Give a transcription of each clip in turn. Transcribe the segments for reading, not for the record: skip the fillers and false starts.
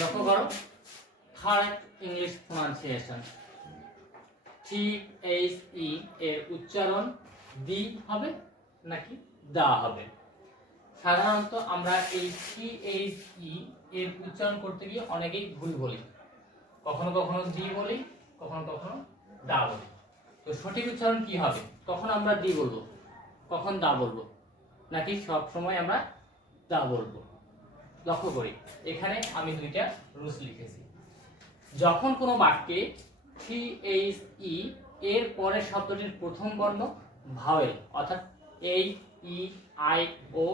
লক্ষ্য করো third English pronunciation THE এর উচ্চারণ দি হবে নাকি দা হবে। সাধারণত আমরা এই THE এর উচ্চারণ করতে গিয়ে অনেকেই ভুল বলি, কখনো কখনো দি বলি, কখনো কখনো দা বলি। তো সঠিক উচ্চারণ কি হবে? কখন আমরা দি বলবো, কখন দা বলবো, নাকি সব সময় আমরা দা বলবো? লক্ষ্য করি এখানে আমি দুইটা রুলস লিখেছি। যখন কোনো বাক্যে THE এর পরের শব্দটির প্রথম বর্ণ ভাওয়েল অর্থাৎ এই ই আই ও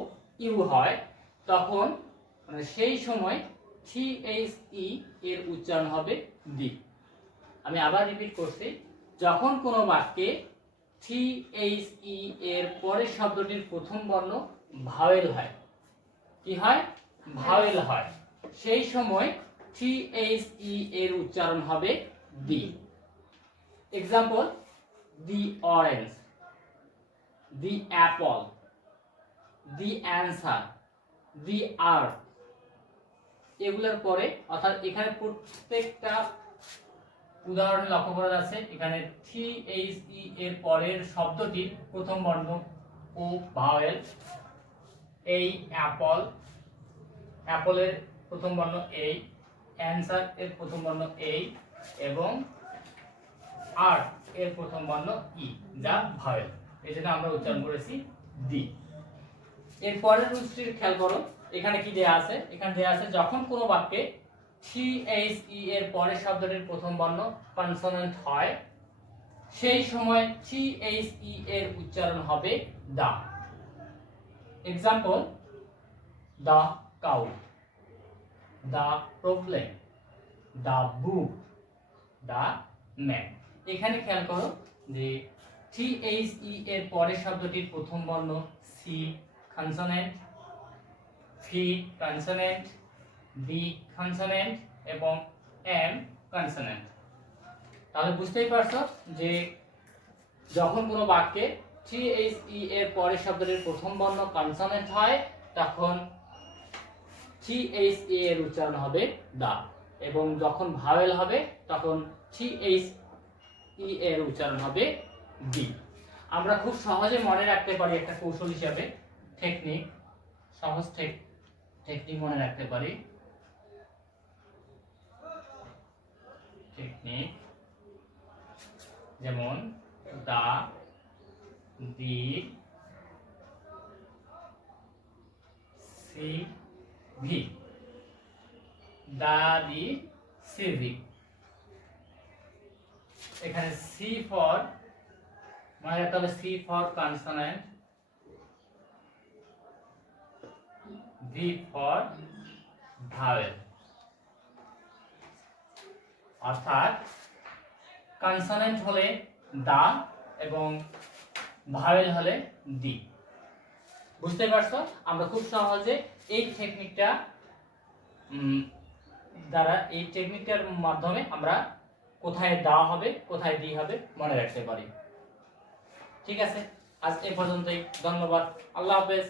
ইউ হয়, তখন মানে সেই সময় THE এর উচ্চারণ হবে দি। আমি আবার রিপিট করছি, যখন কোনো বাক্যে THE এর পরের শব্দটির প্রথম বর্ণ ভাওয়েল হয়, কি হয়? ভাওয়েল হয়, সেই সময় THE এর উচ্চারণ হবে the. Example, the orange, the apple, the answer, the earth, এগুলোর পরে অর্থাৎ এখানে প্রত্যেকটা উদাহরণে লক্ষ্য করা যাচ্ছে এখানে THE এর পরের শব্দটির প্রথম বর্ণ ও ভাওয়েল। এই অ্যাপল, অ্যাপলের প্রথম বর্ণ এই, অ্যান্সার এর প্রথম বর্ণ এই, এবং আর্থ এর প্রথম বর্ণ ই, যা ভাওয়েল। এই জন্য আমরা উচ্চারণ করেছি দি। এর পরের রুলসটি খেয়াল করো, এখানে কি দেয়া আছে? এখানে দেয়া আছে যখন কোনো বাক্যে THE এর পরের শব্দটির প্রথম বর্ণ কনসোনেন্ট হয়, সেই সময় THE এর উচ্চারণ হবে the. Example, the cow, the problem, the book, the man. এখানে খেয়াল করো যে THE এর পরের শব্দটির প্রথম বর্ণ C consonant, V consonant, B consonant এবং এম কনসোনেন্ট। তাহলে বুঝতেই পারছো যে যখন কোনো বাক্যে THE এর পরের শব্দটির প্রথম বর্ণ কনসোনেন্ট হয়, তখন THE এর উচ্চারণ হবে দা, এবং যখন ভাওয়েল হবে তখন THE এর উচ্চারণ হবে দি। আমরা খুব সহজে মনে রাখতে পারি একটা কৌশল হিসাবে, টেকনিক, সহজ টেকনিক মনে রাখতে পারি। টেকনিক যেমন the, the, C, V, the, the, C, V. এখানে সি ফর, মনে রাখতে হবে C for consonant, V for vowel. অর্থাৎ কনসোনেন্ট হলে দা এবং ভাওয়েল হলে দি। বুঝতে পারছো? আমরা খুব সহজে এই টেকনিকটা দ্বারা, এই টেকনিকটার মাধ্যমে আমরা কোথায় দা হবে কোথায় দি হবে মনে রাখতে পারি। ঠিক আছে, আজ এ পর্যন্তই। ধন্যবাদ। আল্লাহ হাফেজ।